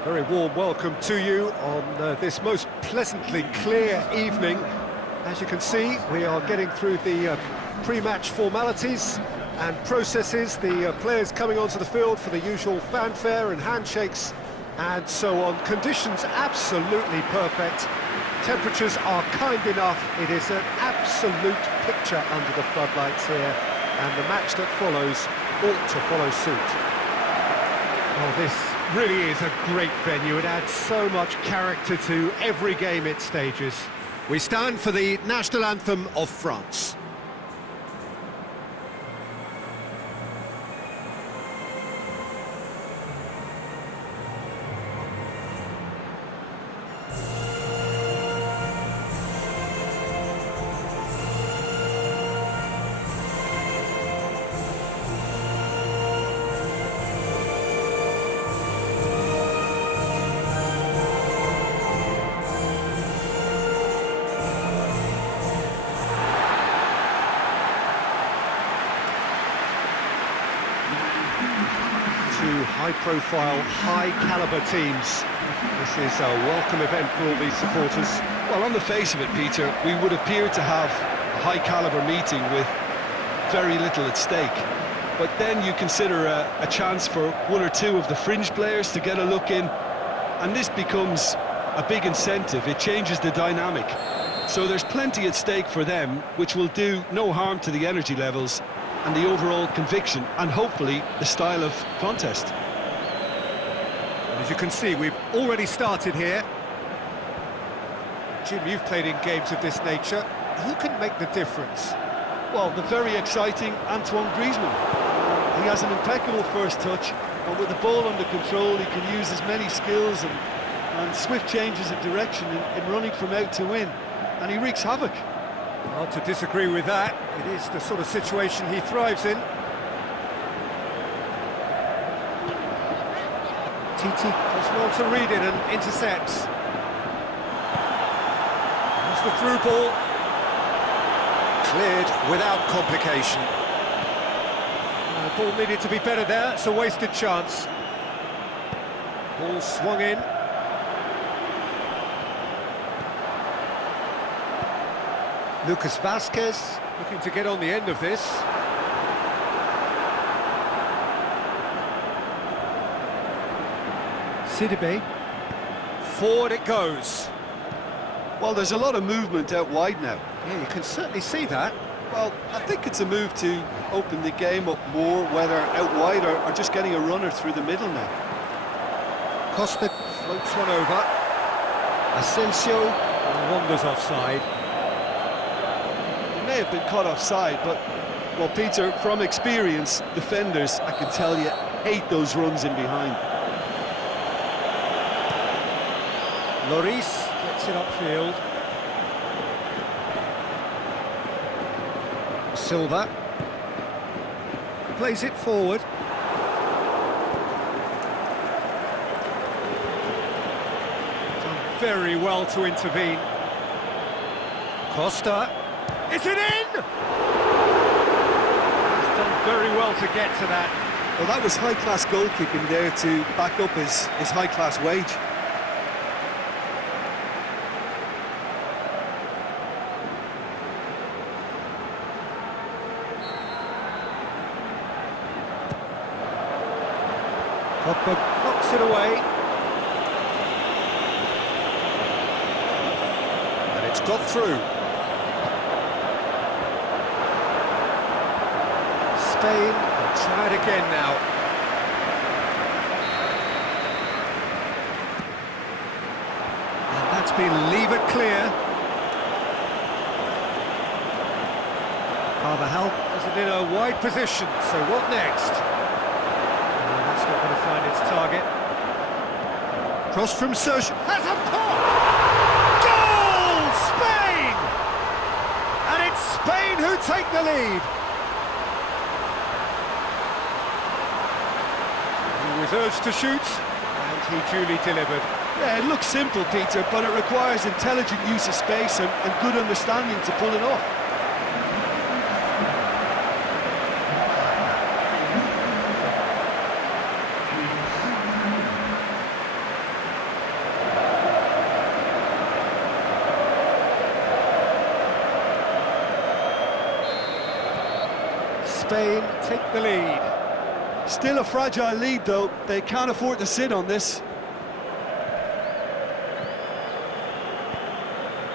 A very warm welcome to you on this most pleasantly clear evening. As you can see, we are getting through the pre-match formalities and processes, the players coming onto the field for the usual fanfare and handshakes and so on. Conditions absolutely perfect. Temperatures are kind enough. It is an absolute picture under the floodlights here, and the match that follows ought to follow suit. Oh, this really is a great venue. It adds so much character to every game it stages. We stand for the national anthem of France. Two high-profile, high-caliber teams. This is a welcome event for all these supporters. Well, on the face of it, Peter, we would appear to have a high-caliber meeting with very little at stake. But then you consider a chance for one or two of the fringe players to get a look in, and this becomes a big incentive. It changes the dynamic. So there's plenty at stake for them, which will do no harm to the energy levels and the overall conviction, and hopefully the style of contest. As you can see, we've already started here. Jim, you've played in games of this nature. Who can make the difference? Well, the very exciting Antoine Griezmann. He has an impeccable first touch, and with the ball under control, he can use his many skills and swift changes of direction in running from out to in, and he wreaks havoc. Hard to disagree with that. It is the sort of situation he thrives in. Titi does well to read it and intercepts. There's the through ball. Cleared without complication. The ball needed to be better there. It's a wasted chance. Ball swung in. Lucas Vazquez looking to get on the end of this. Sidibe. Forward it goes. Well, there's a lot of movement out wide now. Yeah, you can certainly see that. Well, I think it's a move to open the game up more, whether out wide or just getting a runner through the middle now. Costa floats one over. Asensio wanders offside. May have been caught offside, but, well, Peter, from experience, defenders, I can tell you, hate those runs in behind. Lloris gets it upfield. Silva plays it forward. Done very well to intervene. Costa. Is it in? He's done very well to get to that. Well, that was high-class goal kicking there to back up his high-class wage. Pogba knocks it away. And it's got through. Spain will try it again now. And that's been levered clear. Carvajal has it in a wide position, so what next? That's not going to find its target. Cross from Serge, has a pop! Goal! Spain! And it's Spain who take the lead. He was urged to shoot, and he duly delivered. Yeah, it looks simple, Peter, but it requires intelligent use of space and good understanding to pull it off. Spain take the lead. Still a fragile lead, though. They can't afford to sit on this.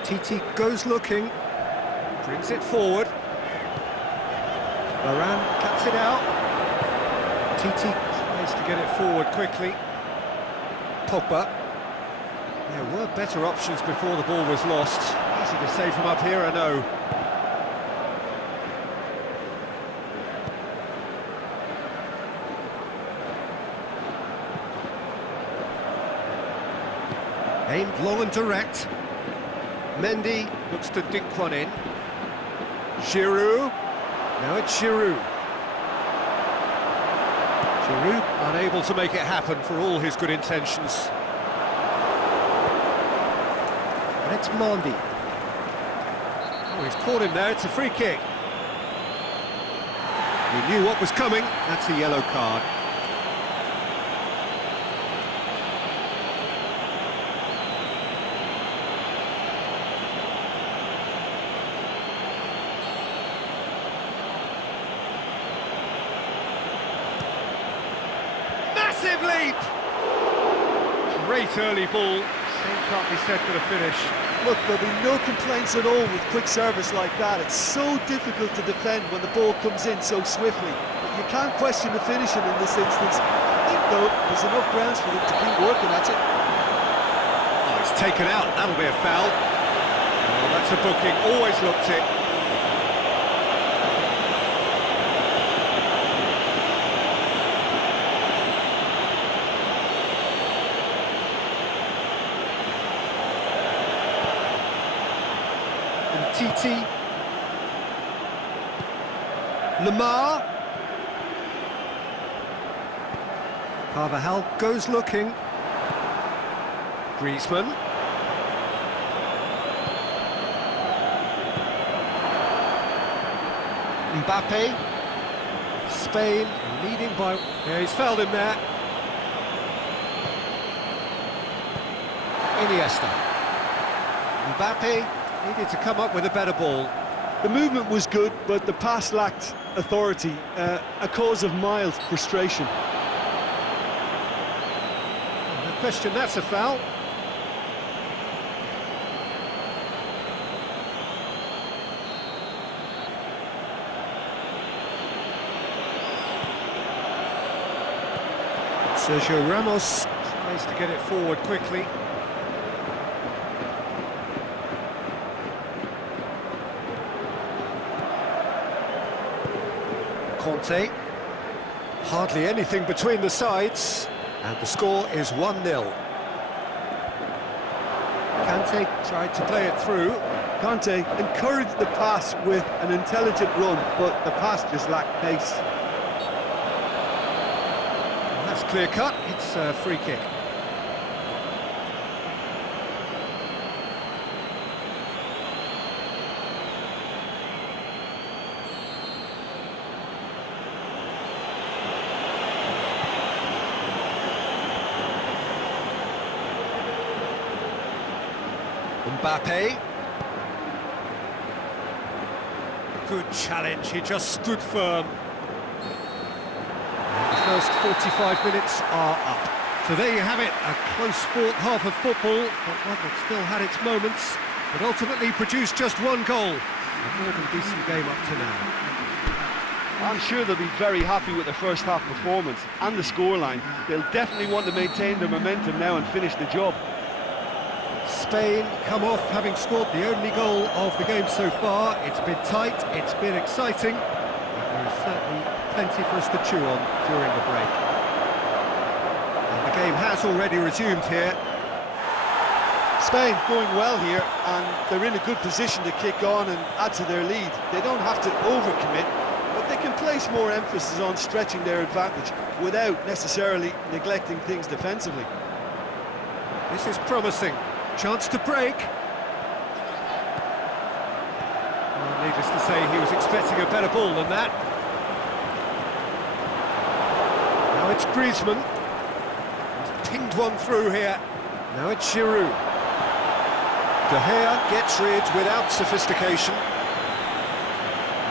Titi goes looking, brings it forward. Varane cuts it out. Titi tries to get it forward quickly. Pogba. There were better options before the ball was lost. Easy to save from up here, I know. Aimed long and direct. Mendy looks to dink one in. Giroud. Now it's Giroud. Giroud unable to make it happen for all his good intentions. And it's Mendy. Oh, he's caught him there, it's a free kick. He knew what was coming, that's a yellow card. Massive leap! Great early ball, same can't be said for the finish. Look, there'll be no complaints at all with quick service like that. It's so difficult to defend when the ball comes in so swiftly. But you can't question the finishing in this instance. I think, though, there's enough grounds for them to keep working at it. Oh, it's taken out, that'll be a foul. Oh, that's a booking, always looked it. Titi, Lamar, Carvajal goes looking, Griezmann, Mbappe, Spain leading by... Yeah, he's fouled him there. Iniesta, Mbappe needed to come up with a better ball. The movement was good, but the pass lacked authority, a cause of mild frustration. No question, that's a foul. Sergio Ramos tries to get it forward quickly. Conte, hardly anything between the sides, and the score is 1-0. Kante tried to play it through. Conte encouraged the pass with an intelligent run, but the pass just lacked pace. And that's clear cut, it's a free kick. Mbappe. Good challenge, he just stood firm. The first 45 minutes are up. So there you have it, a close-fought half of football, but one that still had its moments, but ultimately produced just one goal. A more than decent game up to now. I'm sure they'll be very happy with their first half performance and the scoreline. They'll definitely want to maintain their momentum now and finish the job. Spain come off having scored the only goal of the game so far. It's been tight, it's been exciting, but there is certainly plenty for us to chew on during the break. And the game has already resumed here. Spain going well here, and they're in a good position to kick on and add to their lead. They don't have to overcommit, but they can place more emphasis on stretching their advantage without necessarily neglecting things defensively. This is promising. Chance to break. Well, needless to say, he was expecting a better ball than that. Now it's Griezmann. He's pinged one through here. Now it's Giroud. De Gea gets rid without sophistication.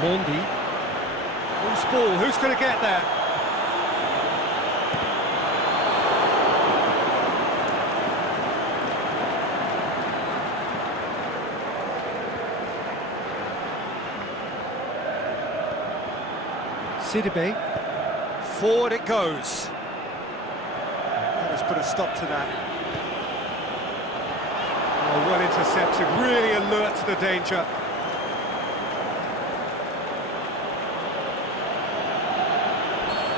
Mendy. Loose ball, who's going to get there? Sidibe. Forward it goes. Let's put a stop to that. Oh, well intercepted, really alert to the danger.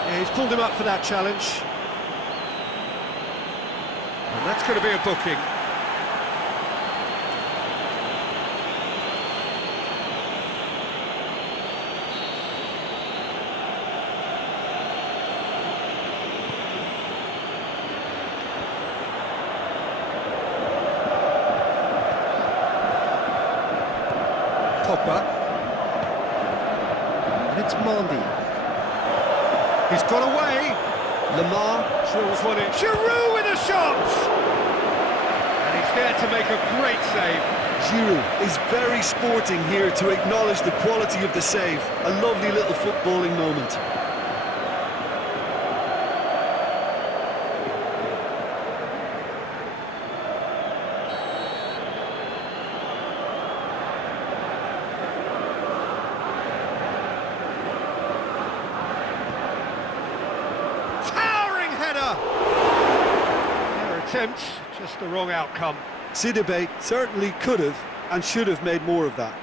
Yeah, he's pulled him up for that challenge. And that's going to be a booking. Pogba. And it's Mandy. He's got away. Lamar drills one in. Giroud with a shot! And he's there to make a great save. Giroud is very sporting here to acknowledge the quality of the save. A lovely little footballing moment. Fair attempt, just the wrong outcome. Sidibe certainly could have and should have made more of that.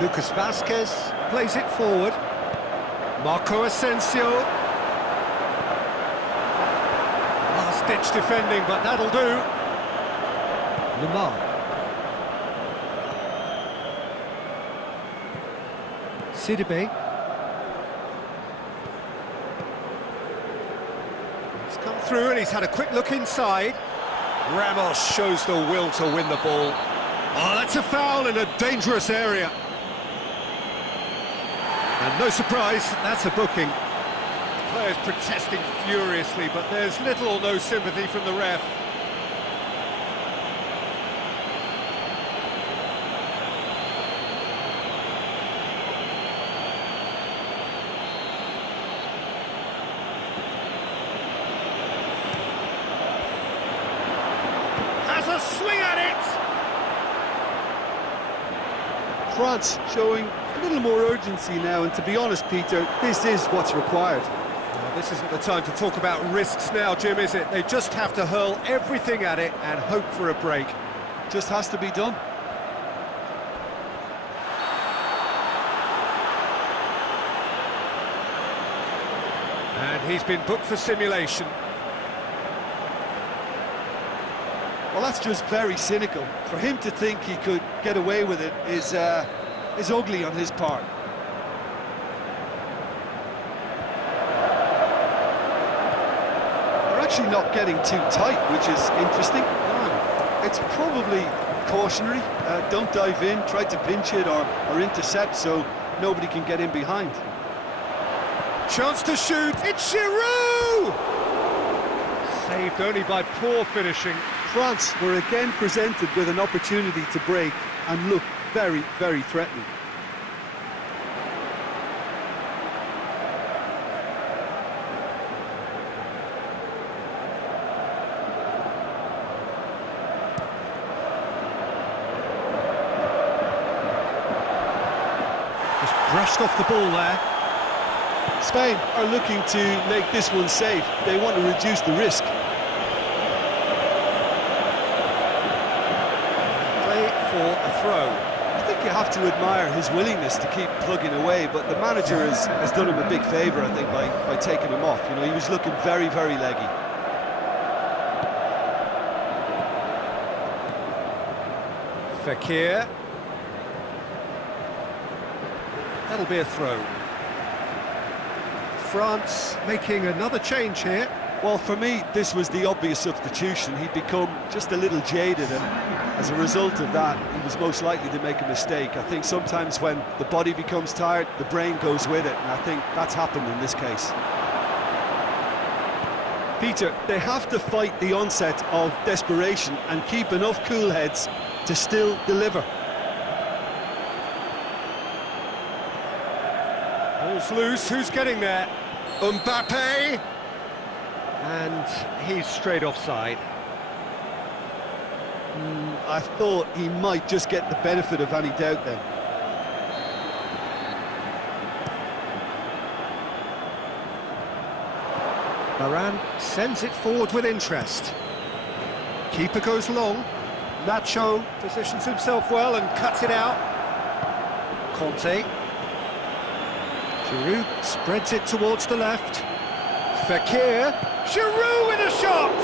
Lucas Vasquez plays it forward. Marco Asensio. Last-ditch defending, but that'll do. Lamar. Sidibe. He's come through and he's had a quick look inside. Ramos shows the will to win the ball. Oh, that's a foul in a dangerous area. And no surprise, that's a booking. Players protesting furiously, but there's little or no sympathy from the ref. Has a swing at it! France showing a little more urgency now, and to be honest, Peter, this is what's required. Well, this isn't the time to talk about risks now, Jim, is it? They just have to hurl everything at it and hope for a break. Just has to be done. And he's been booked for simulation. Well, that's just very cynical. For him to think he could get away with it is ugly on his part. They're actually not getting too tight, which is interesting. It's probably cautionary. Don't dive in, try to pinch it or intercept so nobody can get in behind. Chance to shoot, it's Giroud! Saved only by poor finishing. France were again presented with an opportunity to break and look very, very threatening. Just brushed off the ball there. Spain are looking to make this one safe. They want to reduce the risk. For a throw. I think you have to admire his willingness to keep plugging away, but the manager has done him a big favour, I think, by taking him off. You know, he was looking very, very leggy. Fekir. That'll be a throw. France making another change here. Well, for me, this was the obvious substitution. He'd become just a little jaded, and as a result of that, he was most likely to make a mistake. I think sometimes when the body becomes tired, the brain goes with it, and I think that's happened in this case. Peter, they have to fight the onset of desperation and keep enough cool heads to still deliver. Ball's loose, who's getting there? Mbappe! And he's straight offside. I thought he might just get the benefit of any doubt then. Varane sends it forward with interest. Keeper goes long. Nacho positions himself well and cuts it out. Conte. Giroud spreads it towards the left. Fekir. Giroud with a shot!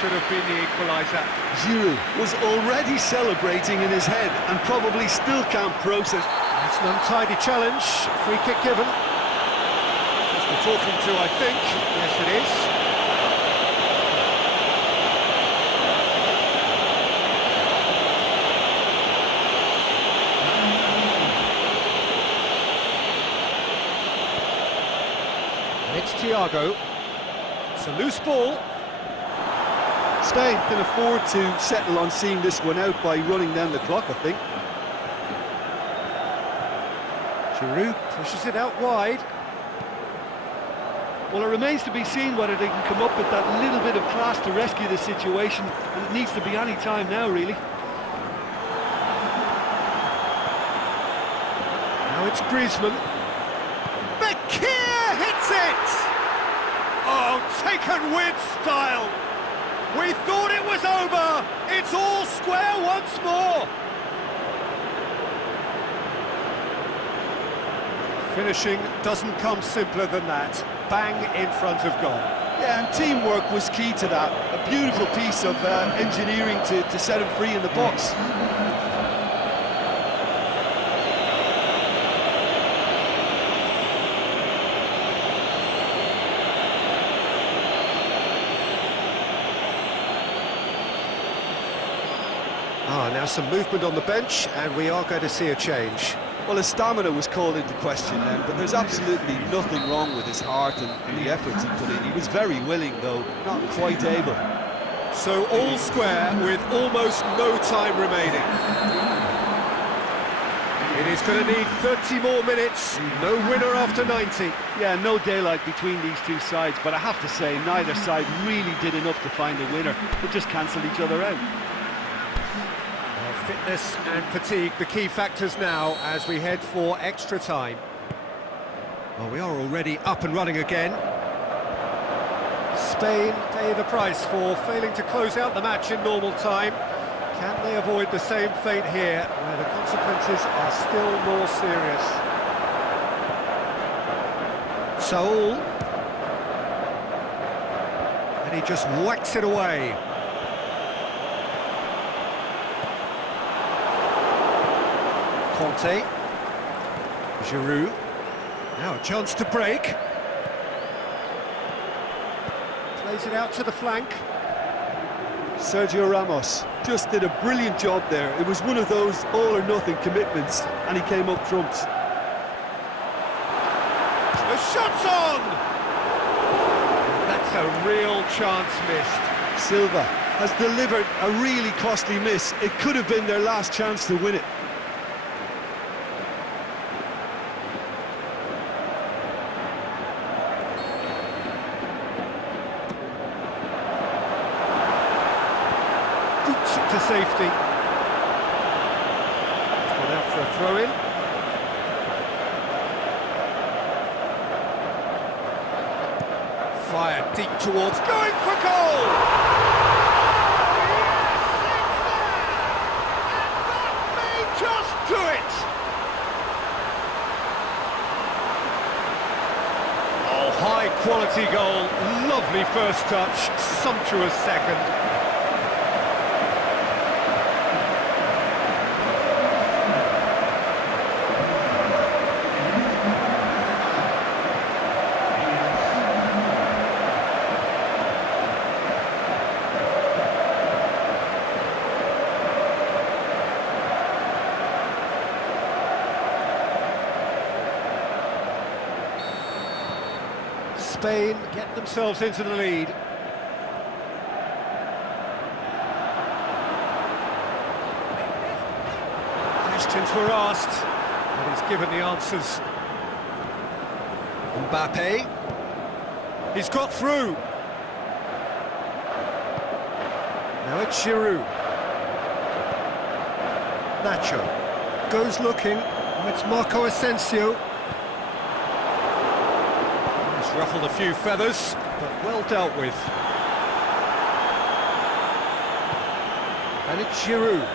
Should have been the equaliser. Giroud was already celebrating in his head and probably still can't process. It's an untidy challenge. Free kick given. Just the talking to, I think. Yes, it is. It's Thiago. It's a loose ball. Spain can afford to settle on seeing this one out by running down the clock, I think. Giroud pushes it out wide. Well, it remains to be seen whether they can come up with that little bit of class to rescue the situation, and it needs to be any time now, really. Now it's Griezmann. Fekir hits it! Oh, taken with style! We thought it was over! It's all square once more! Finishing doesn't come simpler than that. Bang in front of goal. Yeah, and teamwork was key to that. A beautiful piece of engineering to set him free in the box. Now some movement on the bench, and we are going to see a change. Well, his stamina was called into question then, but there's absolutely nothing wrong with his heart and the efforts he put in. He was very willing, though, not quite able. So all square with almost no time remaining. It is going to need 30 more minutes, no winner after 90. Yeah, no daylight between these two sides, but I have to say, neither side really did enough to find a winner. They just cancelled each other out. Fitness and fatigue, the key factors now as we head for extra time. Well, we are already up and running again. Spain pay the price for failing to close out the match in normal time. Can they avoid the same fate here, where the consequences are still more serious? Saul. And he just whacks it away. Conte. Giroud. Now a chance to break. Plays it out to the flank. Sergio Ramos just did a brilliant job there. It was one of those all-or-nothing commitments, and he came up trumps. The shot's on! That's a real chance missed. Silva has delivered a really costly miss. It could have been their last chance to win it. To safety. It's gone out for a throw-in. Fired deep towards, going for goal! Yes, it's there! And that may just do it! Oh, high-quality goal, lovely first touch, sumptuous second. Spain get themselves into the lead. Questions were asked, but he's given the answers. Mbappe. He's got through. Now it's Giroud. Nacho goes looking. Oh, it's Marco Asensio. He's ruffled a few feathers, but well dealt with. And it's Giroud.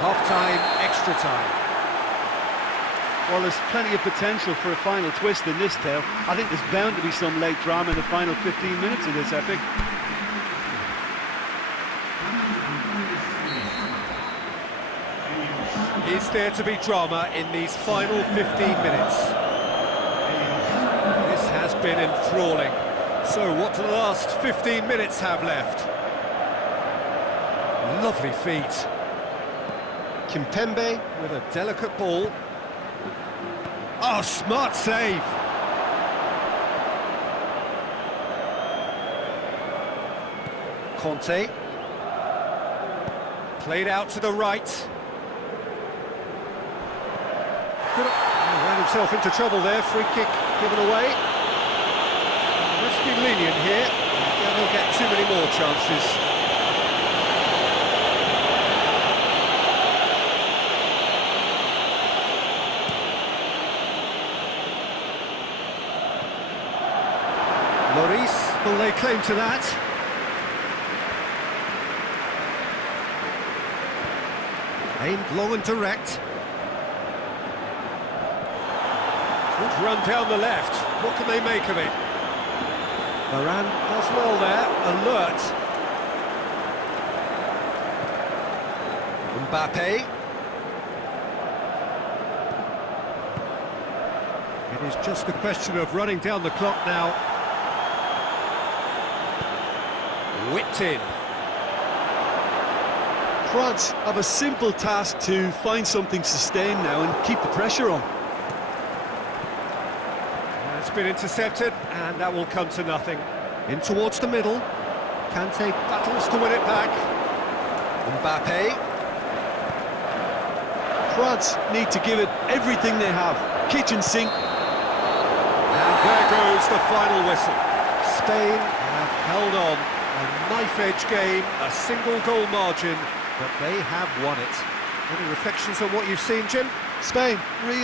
Half-time, extra time. Well, there's plenty of potential for a final twist in this tale. I think there's bound to be some late drama in the final 15 minutes of this epic. Is there to be drama in these final 15 minutes? This has been enthralling. So what do the last 15 minutes have left? Lovely feet. Kimpembe with a delicate ball. Oh, smart save! Conte. Played out to the right. Ran himself into trouble there, free kick given away. Let's be lenient here. He'll get too many more chances. Lloris will lay claim to that. Aimed long and direct. Good run down the left. What can they make of it? Varane does well there, alert. Mbappe. It is just a question of running down the clock now. Whipped in. France have a simple task to find something sustained now and keep the pressure on. It's been intercepted, and that will come to nothing. In towards the middle. Kante battles to win it back. Mbappe. France need to give it everything they have. Kitchen sink. And there goes the final whistle. Spain have held on. A knife-edge game, a single goal margin, but they have won it. Any reflections on what you've seen, Jim? Spain really